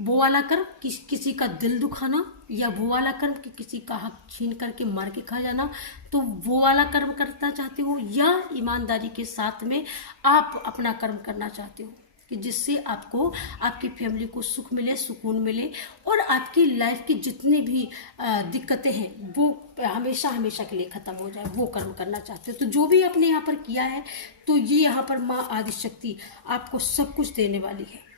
वो वाला कर्म किसी का दिल दुखाना, या वो वाला कर्म कि किसी का हक छीन करके मार के खा जाना, तो वो वाला कर्म करना चाहते हो, या ईमानदारी के साथ में आप अपना कर्म करना चाहते हो कि जिससे आपको, आपकी फैमिली को सुख मिले, सुकून मिले, और आपकी लाइफ की जितनी भी दिक्कतें हैं वो हमेशा हमेशा के लिए ख़त्म हो जाए, वो कर्म करना चाहते हो। तो जो भी आपने यहाँ पर किया है, तो ये यहाँ पर माँ आदिशक्ति आपको सब कुछ देने वाली है,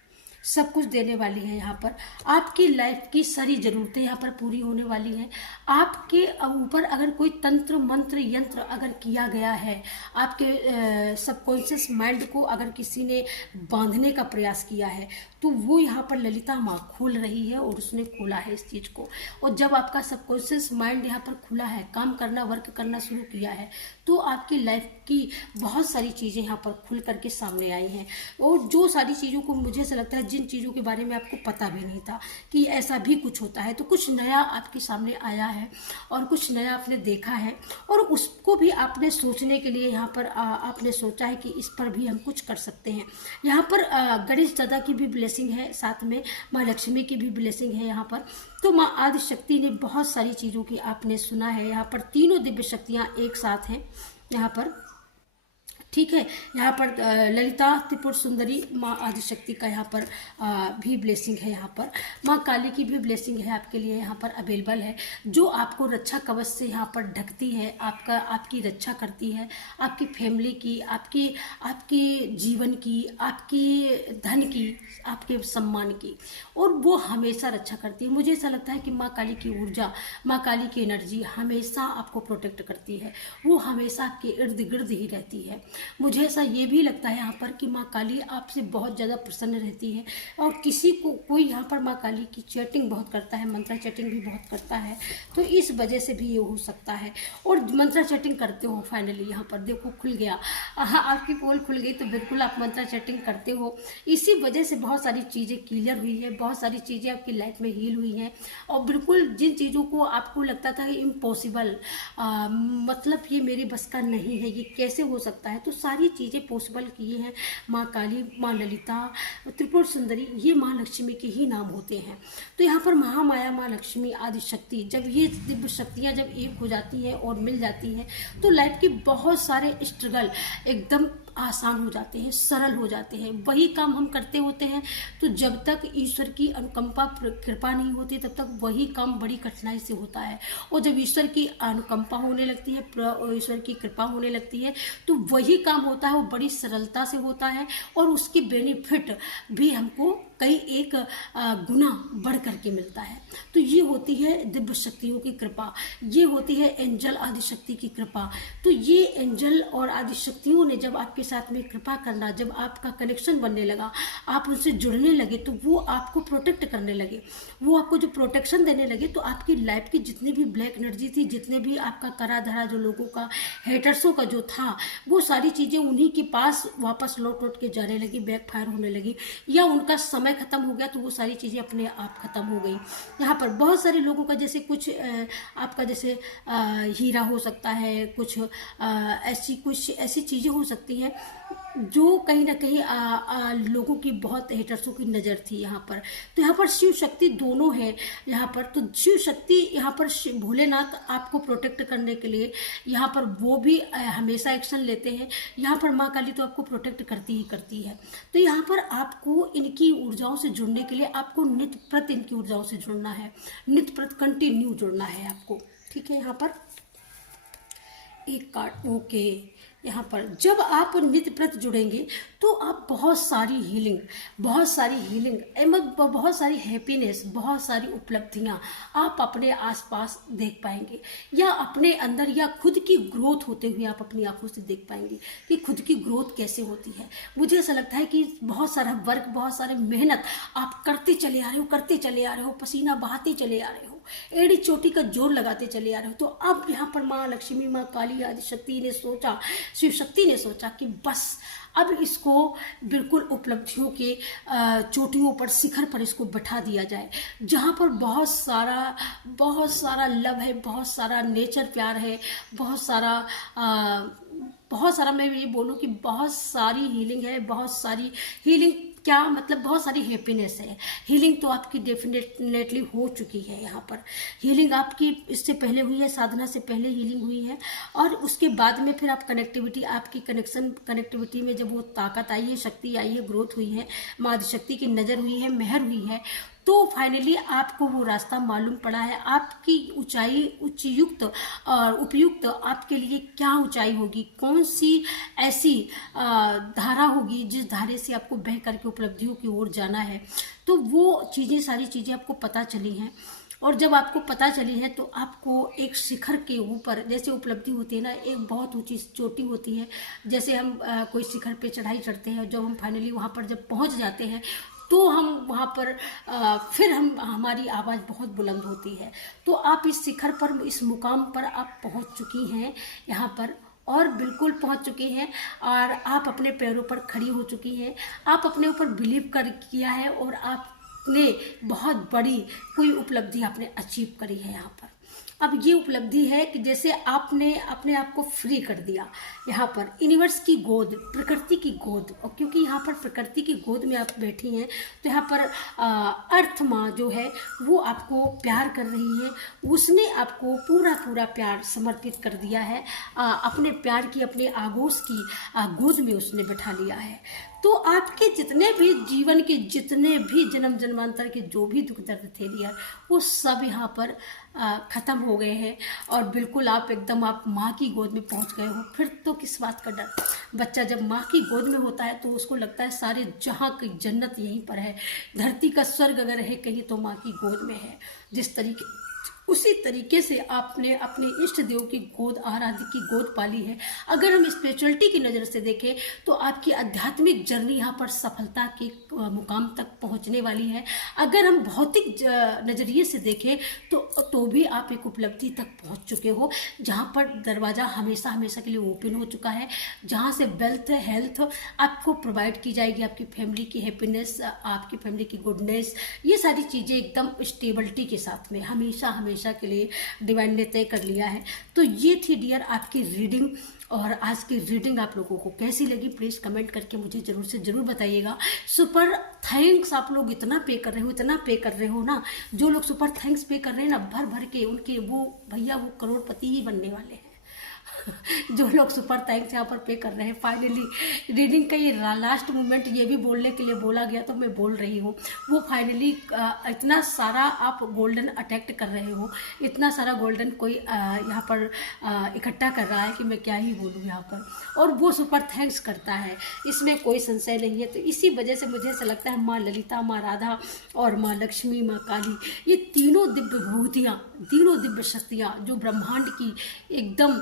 सब कुछ देने वाली है। यहाँ पर आपकी लाइफ की सारी ज़रूरतें यहाँ पर पूरी होने वाली हैं। आपके ऊपर अगर कोई तंत्र मंत्र यंत्र अगर किया गया है, आपके सबकॉन्शियस माइंड को अगर किसी ने बांधने का प्रयास किया है, तो वो यहाँ पर ललिता माँ खोल रही है, और उसने खोला है इस चीज़ को। और जब आपका सबकॉन्शियस माइंड यहाँ पर खुला है, काम करना, वर्क करना शुरू किया है, तो आपकी लाइफ की बहुत सारी चीज़ें यहाँ पर खुल करके सामने आई हैं। और जो सारी चीज़ों को, मुझे ऐसा लगता है, जिन चीज़ों के बारे में आपको पता भी नहीं था कि ऐसा भी कुछ होता है, तो कुछ नया आपके सामने आया है, और कुछ नया आपने देखा है, और उसको भी आपने सोचने के लिए यहाँ पर आपने सोचा है कि इस पर भी हम कुछ कर सकते हैं। यहाँ पर गणेश दादा की भी ब्लेसिंग है, साथ में माँ लक्ष्मी की भी ब्लेसिंग है यहाँ पर। तो माँ आदिशक्ति ने बहुत सारी चीज़ों की आपने सुना है, यहाँ पर तीनों दिव्य शक्तियाँ एक साथ हैं। यहाँ पर ठीक है। यहाँ पर ललिता त्रिपुर सुंदरी माँ आदिशक्ति का यहाँ पर भी ब्लेसिंग है। यहाँ पर माँ काली की भी ब्लेसिंग है आपके लिए यहाँ पर अवेलेबल है, जो आपको रक्षा कवच से यहाँ पर ढकती है, आपकी रक्षा करती है, आपकी फैमिली की, आपके जीवन की, आपके धन की, आपके सम्मान की, और वो हमेशा रक्षा करती है। मुझे ऐसा लगता है कि माँ काली की ऊर्जा, माँ काली की एनर्जी हमेशा आपको प्रोटेक्ट करती है, वो हमेशा आपके इर्द गिर्द ही रहती है। मुझे ऐसा ये भी लगता है यहाँ पर कि माँ काली आपसे बहुत ज़्यादा प्रसन्न रहती है, और कोई यहाँ पर माँ काली की चैटिंग बहुत करता है, मंत्रा चैटिंग भी बहुत करता है, तो इस वजह से भी ये हो सकता है। और मंत्रा चैटिंग करते हो, फाइनली यहाँ पर देखो खुल गया, हाँ आपकी पोल खुल गई, तो बिल्कुल आप मंत्रा चैटिंग करते हो। इसी वजह से बहुत सारी चीज़ें क्लियर हुई है, बहुत सारी चीज़ें आपकी लाइफ में हील हुई हैं, और बिल्कुल जिन चीज़ों को आपको लगता था कि इम्पॉसिबल, मतलब ये मेरे बस का नहीं है, ये कैसे हो सकता है, तो सारी चीज़ें पॉसिबल किए हैं माँ काली, माँ ललिता, त्रिपुर सुंदरी, ये माँ लक्ष्मी के ही नाम होते हैं। तो यहाँ पर महामाया, माँ लक्ष्मी, आदिशक्ति, जब ये दिव्य शक्तियाँ जब एक हो जाती हैं और मिल जाती हैं, तो लाइफ के बहुत सारे स्ट्रगल एकदम आसान हो जाते हैं, सरल हो जाते हैं। वही काम हम करते होते हैं, तो जब तक ईश्वर की अनुकंपा कृपा नहीं होती, तब तक वही काम बड़ी कठिनाई से होता है, और जब ईश्वर की अनुकंपा होने लगती है, ईश्वर की कृपा होने लगती है, तो वही काम होता है वो बड़ी सरलता से होता है, और उसकी बेनिफिट भी हमको कई एक गुना बढ़ करके मिलता है। तो ये होती है दिव्य शक्तियों की कृपा, ये होती है एंजल आदिशक्ति की कृपा। तो ये एंजल और आदिशक्तियों ने जब आपके साथ में कृपा करना, जब आपका कनेक्शन बनने लगा, आप उनसे जुड़ने लगे, तो वो आपको प्रोटेक्ट करने लगे, वो आपको जो प्रोटेक्शन देने लगे, तो आपकी लाइफ की जितनी भी ब्लैक एनर्जी थी, जितने भी आपका करा धरा जो लोगों का, हेटर्सों का जो था, वो सारी चीज़ें उन्हीं के पास वापस लौट के जाने लगी, बैकफायर होने लगी, या उनका समय खत्म हो गया, तो वो सारी चीज़ें अपने आप खत्म हो गई। यहाँ पर बहुत सारे लोगों का जैसे कुछ आपका जैसे हीरा हो सकता है, कुछ ऐसी चीज़ें हो सकती हैं जो कहीं ना कहीं लोगों की बहुत हेटर्सों की नज़र थी यहाँ पर। तो यहाँ पर शिव शक्ति दोनों है यहाँ पर। तो शिव शक्ति यहाँ पर भोलेनाथ आपको प्रोटेक्ट करने के लिए यहाँ पर वो भी हमेशा एक्शन लेते हैं। यहाँ पर माँ काली तो आपको प्रोटेक्ट करती ही करती है। तो यहाँ पर आपको इनकी ऊर्जाओं से जुड़ने के लिए आपको नित्य प्रत इनकी ऊर्जाओं से जुड़ना है, नित्य प्रत कंटिन्यू जुड़ना है आपको। ठीक है, यहाँ पर एक कार्ड ओके। यहाँ पर जब आप नित्य प्रत जुड़ेंगे तो आप बहुत सारी हीलिंग, बहुत सारी हैप्पीनेस, बहुत सारी उपलब्धियाँ आप अपने आसपास देख पाएंगे, या अपने अंदर, या खुद की ग्रोथ होते हुए आप अपनी आंखों से देख पाएंगे कि खुद की ग्रोथ कैसे होती है। मुझे ऐसा लगता है कि बहुत सारा वर्क, बहुत सारे मेहनत आप करते चले आ रहे हो, पसीना बहाते चले आ रहे हो, एड़ी चोटी का जोर लगाते चले आ रहे हो। तो अब यहाँ पर माँ लक्ष्मी, माँ काली, आदिशक्ति ने सोचा, शिव शक्ति ने सोचा कि बस अब इसको बिल्कुल उपलब्धियों के चोटियों पर, शिखर पर इसको बैठा दिया जाए, जहाँ पर बहुत सारा लव है, बहुत सारा नेचर प्यार है, बहुत सारा मैं ये बोलूँ कि बहुत सारी हीलिंग है, बहुत सारी हीलिंग, क्या मतलब बहुत सारी हैप्पीनेस है। हीलिंग तो आपकी डेफिनेटली हो चुकी है। यहाँ पर हीलिंग आपकी इससे पहले हुई है, साधना से पहले हीलिंग हुई है, और उसके बाद में फिर आप कनेक्टिविटी, आपकी कनेक्टिविटी में जब वो ताकत आई है, शक्ति आई है, ग्रोथ हुई है, माँ आदिशक्ति की नज़र हुई है, मेहर हुई है, तो फाइनली आपको वो रास्ता मालूम पड़ा है। आपकी ऊंचाई, उच्चयुक्त और उपयुक्त आपके लिए क्या ऊंचाई होगी, कौन सी ऐसी धारा होगी जिस धारे से आपको बह करके उपलब्धियों की ओर जाना है। तो वो चीज़ें, सारी चीज़ें आपको पता चली हैं, और जब आपको पता चली है तो आपको एक शिखर के ऊपर, जैसे उपलब्धि होती है ना, एक बहुत ऊंची चोटी होती है, जैसे हम कोई शिखर पे चढ़ाई चढ़ते हैं, जब हम फाइनली वहाँ पर जब पहुँच जाते हैं, तो हम वहाँ पर फिर हमारी आवाज़ बहुत बुलंद होती है। तो आप इस शिखर पर, इस मुकाम पर आप पहुँच चुकी हैं यहाँ पर, और बिल्कुल पहुँच चुकी हैं, और आप अपने पैरों पर खड़ी हो चुकी हैं। आप अपने ऊपर बिलीव किया है, और आपने बहुत बड़ी कोई उपलब्धि आपने अचीव करी है यहाँ पर। अब ये उपलब्धि है कि जैसे आपने अपने आप को फ्री कर दिया यहाँ पर यूनिवर्स की गोद, प्रकृति की गोद, और क्योंकि यहाँ पर प्रकृति की गोद में आप बैठी हैं तो यहाँ पर अर्थ माँ जो है वो आपको प्यार कर रही है। उसने आपको पूरा पूरा प्यार समर्पित कर दिया है, अपने प्यार की, अपने आगोश की गोद में उसने बैठा लिया है। तो आपके जितने भी जीवन के जितने भी जन्म जन्मांतर के जो भी दुख दर्द थे डियर, वो सब यहाँ पर ख़त्म हो गए हैं और बिल्कुल आप एकदम आप माँ की गोद में पहुँच गए हो। फिर तो किस बात का डर। बच्चा जब माँ की गोद में होता है तो उसको लगता है सारे जहाँ की जन्नत यहीं पर है, धरती का स्वर्ग अगर है कहीं तो माँ की गोद में है। जिस तरीके उसी तरीके से आपने अपने इष्ट देव की गोद, आराध्य की गोद पाली है। अगर हम स्पिरिचुअलिटी की नज़र से देखें तो आपकी आध्यात्मिक जर्नी यहाँ पर सफलता के मुकाम तक पहुँचने वाली है। अगर हम भौतिक नज़रिए से देखें तो भी आप एक उपलब्धि तक पहुँच चुके हो, जहाँ पर दरवाज़ा हमेशा हमेशा के लिए ओपन हो चुका है, जहाँ से वेल्थ हेल्थ आपको प्रोवाइड की जाएगी, आपकी फैमिली की हैप्पीनेस, आपकी फैमिली की गुडनेस, ये सारी चीज़ें एकदम स्टेबिलिटी के साथ में हमेशा हमेशा के लिए डिवाइन ने तय कर लिया है। तो ये थी डियर आपकी रीडिंग, और आज की रीडिंग आप लोगों को कैसी लगी प्लीज़ कमेंट करके मुझे ज़रूर से ज़रूर बताइएगा। सुपर थैंक्स, आप लोग इतना पे कर रहे हो, इतना पे कर रहे हो ना, जो लोग सुपर थैंक्स पे कर रहे हैं ना भर भर के, उनके वो भैया वो करोड़पति ही बनने वाले हैं। जो लोग सुपर थैंक्स यहाँ पर पे कर रहे हैं। फाइनली रीडिंग का ये लास्ट मोमेंट ये भी बोलने के लिए बोला गया तो मैं बोल रही हूँ। वो फाइनली इतना सारा आप गोल्डन अटैक्ट कर रहे हो, इतना सारा गोल्डन कोई यहाँ पर इकट्ठा कर रहा है कि मैं क्या ही बोलूँ यहाँ पर, और वो सुपर थैंक्स करता है, इसमें कोई संशय नहीं है। तो इसी वजह से मुझे ऐसा लगता है माँ ललिता, माँ राधा और माँ लक्ष्मी, माँ काली, ये तीनों दिव्य विभूतियाँ, तीनों दिव्य शक्तियाँ जो ब्रह्मांड की एकदम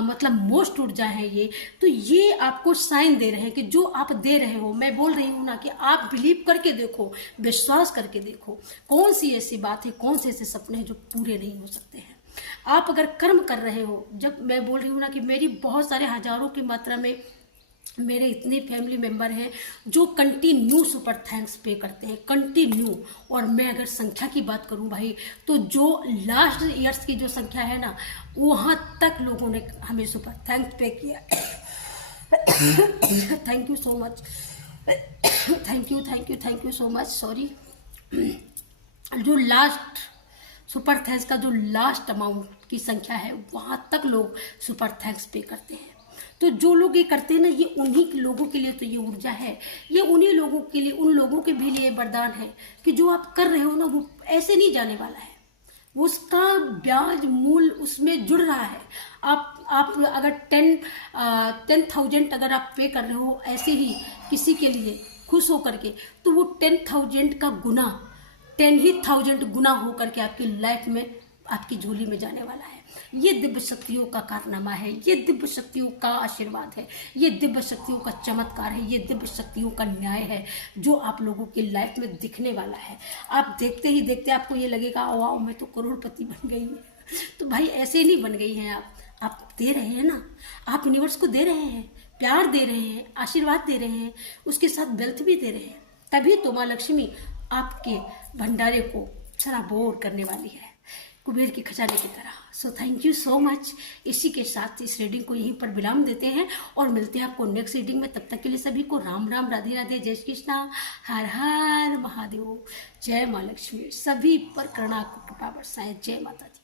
मतलब मोस्ट ऊर्जा है ये, तो ये आपको साइन दे रहे हैं कि जो आप दे रहे हो, मैं बोल रही हूँ ना कि आप बिलीव करके देखो, विश्वास करके देखो, कौन सी ऐसी बात है, कौन से ऐसे सपने हैं जो पूरे नहीं हो सकते हैं। आप अगर कर्म कर रहे हो, जब मैं बोल रही हूँ ना कि मेरी बहुत सारे हजारों की मात्रा में मेरे इतने फैमिली मेंबर हैं जो कंटिन्यू सुपर थैंक्स पे करते हैं, कंटिन्यू। और मैं अगर संख्या की बात करूं भाई, तो जो लास्ट ईयर्स की जो संख्या है ना, वहाँ तक लोगों ने हमें सुपर थैंक्स पे किया। Thank you so much, thank you so much. Sorry, जो लास्ट सुपर थैंक्स का जो लास्ट अमाउंट की संख्या है, वहाँ तक लोग सुपर थैंक्स पे करते हैं। तो जो लोग ये करते हैं ना, ये उन्हीं के लोगों के लिए तो ये ऊर्जा है, ये उन्हीं लोगों के लिए, उन लोगों के भी लिए वरदान है कि जो आप कर रहे हो ना वो ऐसे नहीं जाने वाला है, उसका ब्याज मूल उसमें जुड़ रहा है। आप अगर 10,000 अगर आप पे कर रहे हो ऐसे ही किसी के लिए खुश होकर के, तो वो 10,000 का गुना 10,000 गुना होकर के आपकी लाइफ में, आपकी झोली में जाने वाला है। ये दिव्य शक्तियों का कारनामा है, ये दिव्य शक्तियों का आशीर्वाद है, ये दिव्य शक्तियों का चमत्कार है, ये दिव्य शक्तियों का न्याय है जो आप लोगों की लाइफ में दिखने वाला है। आप देखते ही देखते आपको ये लगेगा वाह मैं तो करोड़पति बन गई है। तो भाई ऐसे नहीं बन गई हैं आप दे रहे हैं ना, आप यूनिवर्स को दे रहे हैं, प्यार दे रहे हैं, आशीर्वाद दे रहे हैं, उसके साथ वेल्थ भी दे रहे हैं, तभी तो माँ लक्ष्मी आपके भंडारे को सराबोर करने वाली है, कुबेर की खजाने की तरह। So thank you so much. इसी के साथ इस रीडिंग को यहीं पर विराम देते हैं और मिलते हैं आपको नेक्स्ट रीडिंग में। तब तक के लिए सभी को राम राम, राधे राधे, जय श्री कृष्णा, हर हर महादेव, जय माँ लक्ष्मी। सभी पर करुणा कृपा बरसाएं। जय माता दी।